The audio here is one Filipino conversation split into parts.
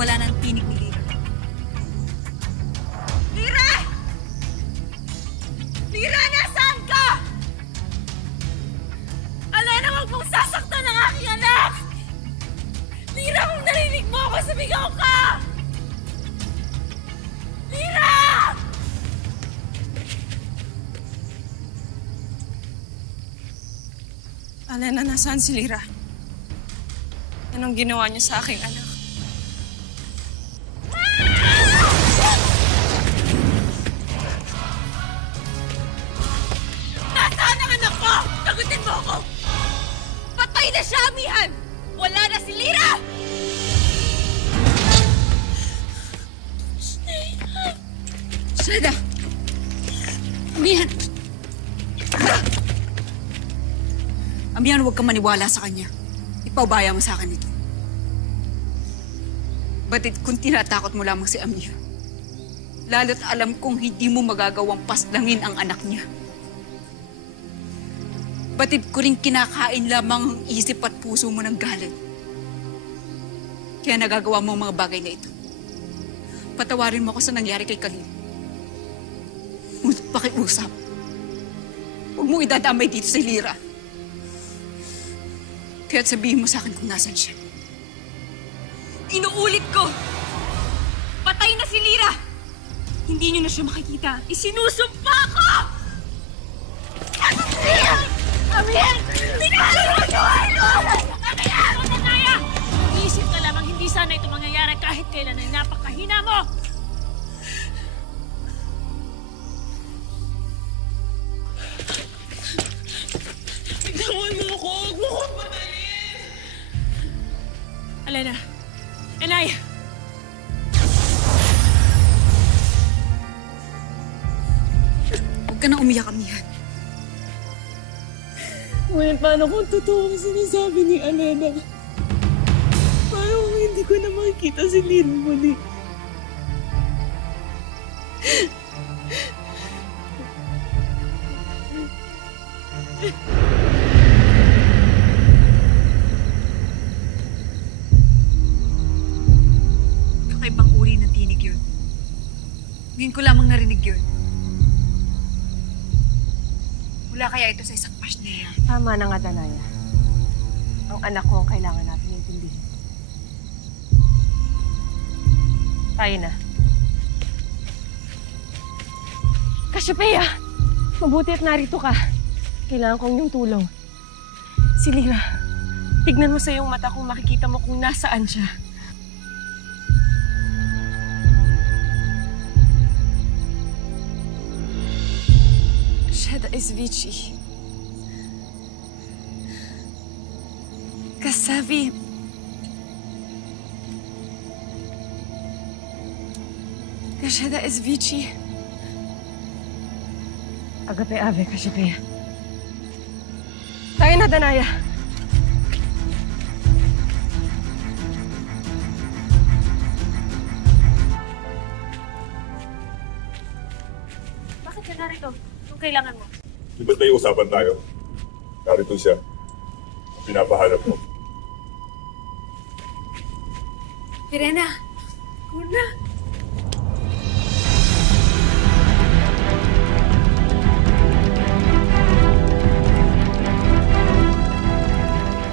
mawala ng tinig ni Lyra. Lyra! Lyra, nasaan ka? Alena, huwag mong sasaktan ang aking anak! Lyra, kung narinig mo ako, sumigaw ka! Lyra! Alena, nasaan si Lyra? Anong ginawa niya sa aking anak? Nasaan ang anak ko? Sagutin mo ako! Patay na siya, Amihan! Wala na si Lyra! Sheda! Amihan! Amihan, huwag kang maniwala sa kanya. Ipaubaya mo sa akin ito. Batid kung tinatakot mo lamang si Amihan, lalo't alam kong hindi mo magagawang paslangin ang anak niya. Batid ko rin kinakain lamang ang isip at puso mo ng galit. Kaya nagagawa mo ang mga bagay na ito. Patawarin mo ako sa nangyari kay Khalil. Ngunit pakiusap, huwag mong idadamay dito si Lyra. Kaya't sabihin mo sa akin kung nasan siya. Inuulit ko! Patay na si Lyra! Hindi niyo na siya makikita. Isinusumpa ko! Amihan! Amihan! Danaya! Iisip ka lamang hindi sana ito mangyayari kahit kailan ay napakahina mo! Tignan mo ko! Huwag mo ko patayin! Alena! Enay! Huwag ka na umiyak, Amihan. Ngunit paano kung totoo ang sinasabi ni Alena? Paano kung hindi ko na makikita si Lyra muli? Kakaibang uri ng tinig yun. Ngayon ko lamang narinig yun. Wala kaya ito sa isang pasneya. Tama na nga, Danaya. Ang anak ko ang kailangan natin intindihin. Tayo na. Cassiopeia! Mabuti at narito ka. Kailangan kong yung tulong. Si Lyra, tignan mo sa iyong mata kung makikita mo kung nasaan siya. Sheda is Vici. Kasabi. Kasheda is Vici. Agape ave, Cassiopeia. Tayo na, Danaya. Bakit ka narito? Anong kailangan mo? Di ba't may usapan tayo? Narito siya. Pinapahanap mo. Irena! Kuna!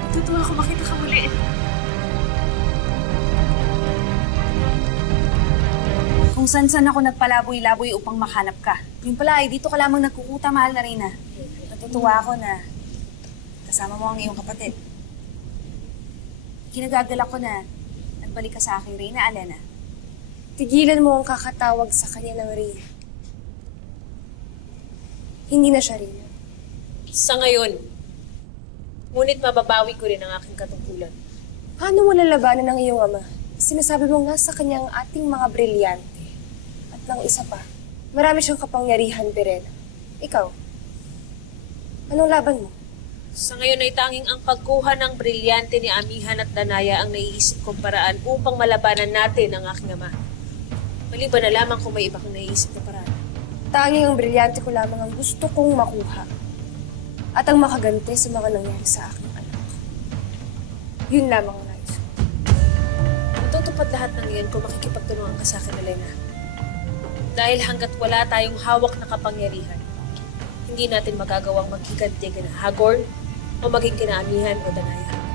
Natutuwa ako makita ka muli. Kung saan-saan ako nagpalaboy-laboy upang mahanap ka. Yung pala ay dito ka lamang nagkukuta, mahal na Reyna. Natutuwa ako na kasama mo ang iyong kapatid. Kinagagalak ko na nagbalik ka sa akin, Reyna, Alena. Tigilan mo ang kakatawag sa kanya ng Reyna. Hindi na siya Reyna. Sa ngayon, ngunit mababawi ko rin ang aking katungkulan. Paano mo lalabanan ng iyong ama? Sinasabi mong nasa kanya ang ating mga brilyante. At ng isa pa, marami siyang kapangyarihan, Perena. Ikaw, anong laban mo? Sa ngayon ay tanging ang pagkuha ng brilyante ni Amihan at Danaya ang naiisip kong paraan upang malabanan natin ang aking ama. Maliban na lamang kung may iba kong naiisip na paraan. Tanging ang brilyante ko lamang ang gusto kong makuha. At ang makaganti sa mga nangyari sa aking anak. Yun lamang ang nais ko. Matutupad Dapat lahat ng iyan kung makikipagtulungan ka sa akin, Elena. Dahil hanggat wala tayong hawak na kapangyarihan, hindi natin magagawang maghiganti kina Hagorn o maging kina Amihan o Danaya.